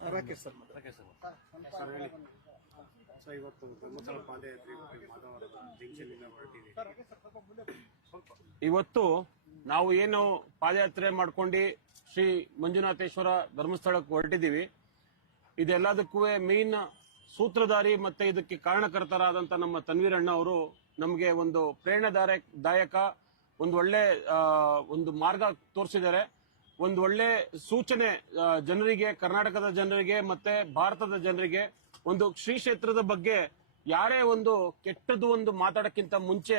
Rakesh sir sir ಹೇಳಿ sir, ಇವತ್ತು ಧರ್ಮಸ್ಥಳ ಪಾದಯಾತ್ರೆ ಮಾಧವರ ಜಂಕ್ಷನ್ ಇಂದ ಹೊರಟಿದೆ. ಇವತ್ತು ನಾವು ಏನು ಪಾದಯಾತ್ರೆ ಮಾಡ್ಕೊಂಡು ಶ್ರೀ ಮಂಜುನಾಥೇಶ್ವರ ಧರ್ಮಸ್ಥಳಕ್ಕೆ ಹೊರಟಿದ್ದೀವಿ. ಇದೆಲ್ಲದಕ್ಕೂ ಮೇನ್ ಸೂತ್ರಧಾರಿ ಮತ್ತೆ ಇದಕ್ಕೆ ಕಾರಣಕರ್ತರಾದಂತ ನಮ್ಮ ತನ್ವೀರಣ್ಣ ಅವರು ನಮಗೆ ಒಂದು ಪ್ರೇರಣಾದಾಯಕ ಒಂದು ಒಳ್ಳೆ ಒಂದು ಮಾರ್ಗ ತೋರಿಸಿದ್ದಾರೆ. ಒಂದು ಒಳ್ಳೆ ಸೂಚನೆ ಜನರಿಗೆ, ಕರ್ನಾಟಕದ ಜನರಿಗೆ ಮತ್ತೆ ಭಾರತದ ಜನರಿಗೆ ಒಂದು ಶ್ರೀ ಕ್ಷೇತ್ರದ ಬಗ್ಗೆ ಯಾರೇ ಒಂದು ಕೆಟ್ಟದ್ದು ಒಂದು ಮಾತಾಡಕ್ಕಿಂತ ಮುಂಚೆ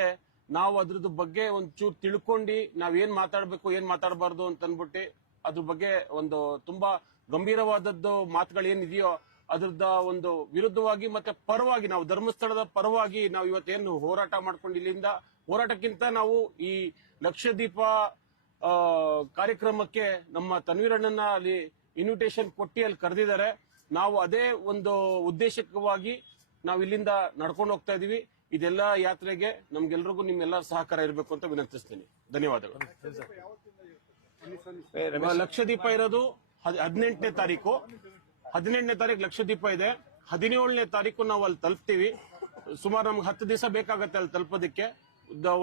ನಾವು ಅದ್ರದ್ದು ಬಗ್ಗೆ ಒಂದು ಚೂರು ತಿಳ್ಕೊಂಡು ನಾವ್ ಏನ್ ಮಾತಾಡಬೇಕು ಏನ್ ಮಾತಾಡಬಾರ್ದು ಅಂತ ಅನ್ಬಿಟ್ಟು ಅದ್ರ ಬಗ್ಗೆ ಒಂದು ತುಂಬಾ ಗಂಭೀರವಾದದ್ದು ಮಾತುಗಳು ಏನಿದೆಯೋ ಅದ್ರದ ಒಂದು ವಿರುದ್ಧವಾಗಿ ಮತ್ತೆ ಪರವಾಗಿ ನಾವು ಧರ್ಮಸ್ಥಳದ ಪರವಾಗಿ ನಾವು ಇವತ್ತೇನು ಹೋರಾಟ ಮಾಡ್ಕೊಂಡು ಇಲ್ಲಿಂದ ಹೋರಾಟಕ್ಕಿಂತ ನಾವು ಈ ಲಕ್ಷದೀಪ ಕಾರ್ಯಕ್ರಮಕ್ಕೆ ನಮ್ಮ ತನ್ವೀರಣ್ಣನ ಅಲ್ಲಿ ಇನ್ವಿಟೇಷನ್ ಕೊಟ್ಟಿ ಅಲ್ಲಿ ಕರೆದಿದ್ದಾರೆ. ನಾವು ಅದೇ ಒಂದು ಉದ್ದೇಶಕವಾಗಿ ನಾವು ಇಲ್ಲಿಂದ ನಡ್ಕೊಂಡು ಹೋಗ್ತಾ ಇದೀವಿ. ಇದೆಲ್ಲ ಯಾತ್ರೆಗೆ ನಮ್ಗೆಲ್ರಿಗೂ ನಿಮ್ಮೆಲ್ಲ ಸಹಕಾರ ಇರಬೇಕು ಅಂತ ವಿನಂತಿಸ್ತೀನಿ. ಧನ್ಯವಾದಗಳು. ಲಕ್ಷದೀಪ ಇರೋದು 18ನೇ ತಾರೀಕು. 18ನೇ ತಾರೀಕು ಲಕ್ಷದೀಪ ಇದೆ. 17ನೇ ತಾರೀಕು ನಾವು ಅಲ್ಲಿ ತಲುಪ್ತೀವಿ. ಸುಮಾರು ನಮ್ಗೆ 10 ದಿವಸ ಬೇಕಾಗತ್ತೆ ಅಲ್ಲಿ ತಲುಪೋದಕ್ಕೆ.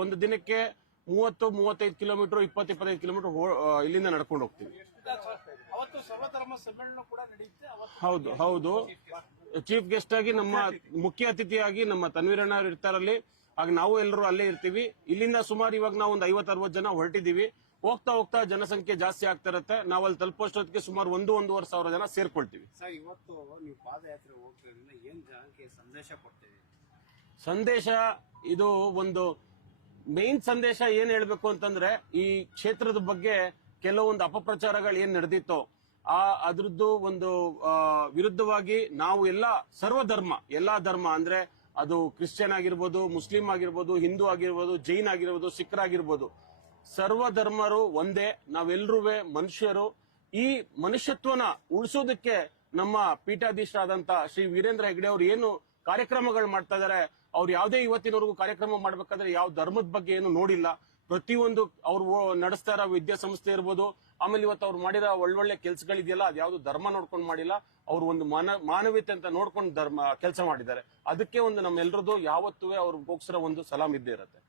ಒಂದು ದಿನಕ್ಕೆ 30-35 ಕಿಲೋಮೀಟರ್, 20-25 ಕಿಲೋಮೀಟರ್ ಇಲ್ಲಿಂದ ನಡ್ಕೊಂಡು ಹೋಗ್ತೀವಿ. ಹೌದು ಹೌದು, ಚೀಫ್ ಗೆಸ್ಟ್ ಆಗಿ ನಮ್ಮ ಮುಖ್ಯ ಅತಿಥಿಯಾಗಿ ನಮ್ಮ ತನ್ವೀರಣ್ಣ ಅವರು ಇರ್ತಾರಲ್ಲಿ. ಆಗ ನಾವು ಎಲ್ಲರೂ ಅಲ್ಲೇ ಇರ್ತೀವಿ. ಇಲ್ಲಿಂದ ಸುಮಾರು ಇವಾಗ ನಾವು ಒಂದು 50-60 ಜನ ಹೊರಟಿದೀವಿ. ಹೋಗ್ತಾ ಹೋಗ್ತಾ ಜನಸಂಖ್ಯೆ ಜಾಸ್ತಿ ಆಗ್ತಾ ಇರುತ್ತೆ. ನಾವು ಅಲ್ಲಿ ತಲುಪೋಷ್ಟೊತ್ತಿಗೆ ಸುಮಾರು 1-1.5 ಸಾವಿರ ಜನ ಸೇರ್ಕೊಳ್ತೀವಿ. ಸರ್, ಇವತ್ತು ನೀವು ಪಾದಯಾತ್ರೆ ಹೋಗ್ತಿರೋದ್ರಿಂದ ಏನ್ ಜನಕ್ಕೆ ಸಂದೇಶ ಕೊಡ್ತೀವಿ? ಸಂದೇಶ ಇದು ಒಂದು ಮೇನ್ ಸಂದೇಶ ಏನ್ ಹೇಳ್ಬೇಕು ಅಂತಂದ್ರೆ, ಈ ಕ್ಷೇತ್ರದ ಬಗ್ಗೆ ಕೆಲವೊಂದು ಅಪಪ್ರಚಾರಗಳು ಏನ್ ನಡೆದಿತ್ತೋ ಅದ್ರದ್ದು ಒಂದು ವಿರುದ್ಧವಾಗಿ ನಾವು ಎಲ್ಲಾ ಧರ್ಮ ಅಂದ್ರೆ ಅದು ಕ್ರಿಶ್ಚಿಯನ್ ಆಗಿರ್ಬೋದು, ಮುಸ್ಲಿಂ ಆಗಿರ್ಬೋದು, ಹಿಂದೂ ಆಗಿರ್ಬೋದು, ಜೈನ್ ಆಗಿರ್ಬೋದು, ಸಿಖ್ರಾಗಿರ್ಬೋದು, ಸರ್ವ ಧರ್ಮರು ಒಂದೇ. ನಾವೆಲ್ಲರೂ ಮನುಷ್ಯರು. ಈ ಮನುಷ್ಯತ್ವನ ಉಳಿಸೋದಕ್ಕೆ ನಮ್ಮ ಪೀಠಾಧೀಶರಾದಂತ ಶ್ರೀ ವೀರೇಂದ್ರ ಹೆಗ್ಡೆ ಅವರು ಏನು ಕಾರ್ಯಕ್ರಮಗಳು ಮಾಡ್ತಾ ಇದಾರೆ, ಅವ್ರು ಯಾವುದೇ ಇವತ್ತಿನವರೆಗೂ ಕಾರ್ಯಕ್ರಮ ಮಾಡ್ಬೇಕಾದ್ರೆ ಯಾವ ಧರ್ಮದ ಬಗ್ಗೆ ಏನು ನೋಡಿಲ್ಲ. ಪ್ರತಿಯೊಂದು ಅವ್ರು ನಡೆಸ್ತಾ ಇರೋ ವಿದ್ಯಾಸಂಸ್ಥೆ ಇರ್ಬೋದು, ಆಮೇಲೆ ಇವತ್ತು ಅವ್ರು ಮಾಡಿರೋ ಒಳ್ಳೊಳ್ಳೆ ಕೆಲಸಗಳಿದೆಯಲ್ಲ ಅದ್ಯಾವುದು ಧರ್ಮ ನೋಡ್ಕೊಂಡು ಮಾಡಿಲ್ಲ. ಅವ್ರು ಒಂದು ಮಾನವೀಯತೆ ಅಂತ ನೋಡ್ಕೊಂಡು ಕೆಲಸ ಮಾಡಿದ್ದಾರೆ. ಅದಕ್ಕೆ ಒಂದು ನಮ್ಮೆಲ್ಲರದು ಯಾವತ್ತೂ ಅವ್ರಿಗೋಸ್ಕರ ಒಂದು ಸಲಾಂ ಇದ್ದೇ ಇರುತ್ತೆ.